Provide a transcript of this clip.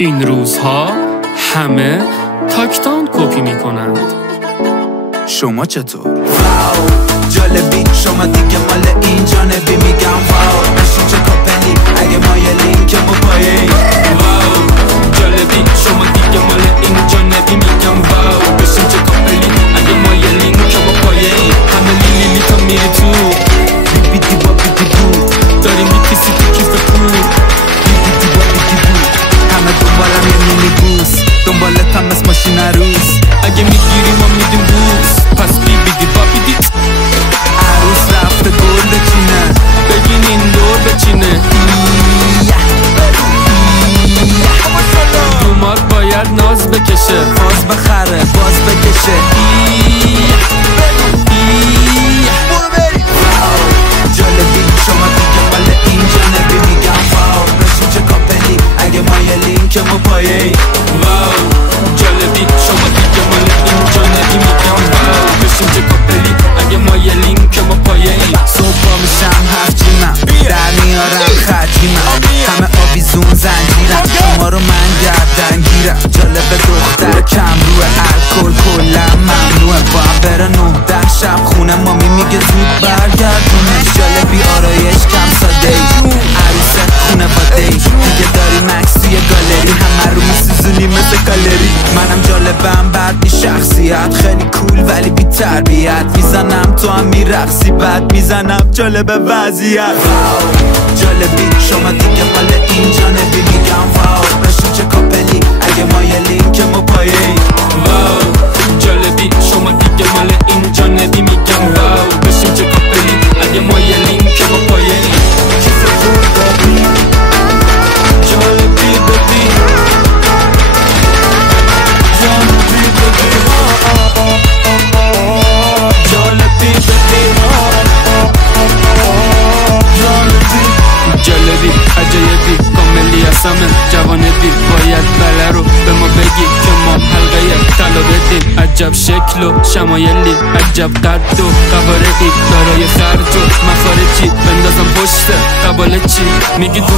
این روزها همه تاکتان کپی میکنند. شما چطور؟ واو جالبی شما دیگه مال این جانبی میگم واو بشین چه کاپلی اگه مایلین که ما پایین. واو جالبی شما دیگه مال این جانبی میگم واو بشین چه کاپلی اگه مایلین که ما پایین. همه لیلی تا میری تو بی دی با بی دی بو داریم میکسی تو کیف پول. بی دی با بی دی بو همه دنبالم یه مینی بوس دنبالت هم از ماشین عروس اگه میگیری ما میدیم بوس پس بی دی با بی دی. عروس رفته گل بچینه بگین این دور بچینه. دومات باید ناز بکشه باز بخره باز بکشه جالبی شما دیگه مال این جانبی میگم واو بشین چه کاپلی اگه مایلین که ما پایین. واو جالبی شما دیگه مال این جانبی میگم واو بشین چه کاپلی اگه مایلین که ما پایین. صبح میشم هفت جیمم در میارم خرجیمم همه آویزون زنجیرم شما رو من گردن گیرم. جالب دختر کم روی الکل کلا ممنوعه با هم بره 9 شب خونه مامی میگه زود برگردونش. جالبی آرایش کم ساده ای عروس خونه باده ای دیگه داری مکس توی گالری همه رو میسوزونی مثل گالری. منم جالبم بعد بی شخصیت خیلی کول ولی بی تربیت میزنم تو هم میرقصی بعد میزنم جالب وضعیت. جالبی شما دیگه مال این جانبی میگم واو بشین چه کاپلی اگه مایلین که ما پایین. واو جالبی شما دیگه مال این جانبی میگم واو بشین چه کاپلی اگه مایلین که ما پایین. جالبی ببین جالبی ببین جالبی ببین جالبی عجایبی کاملی اسمه جوانبی باید بله رو به ما بگی که ما حلقه طلا بدیم. عجب شکل و شمایلی عجب قد و قوارعی دارای خرج و مخارجی بندازم پشت قباله چی میگی تو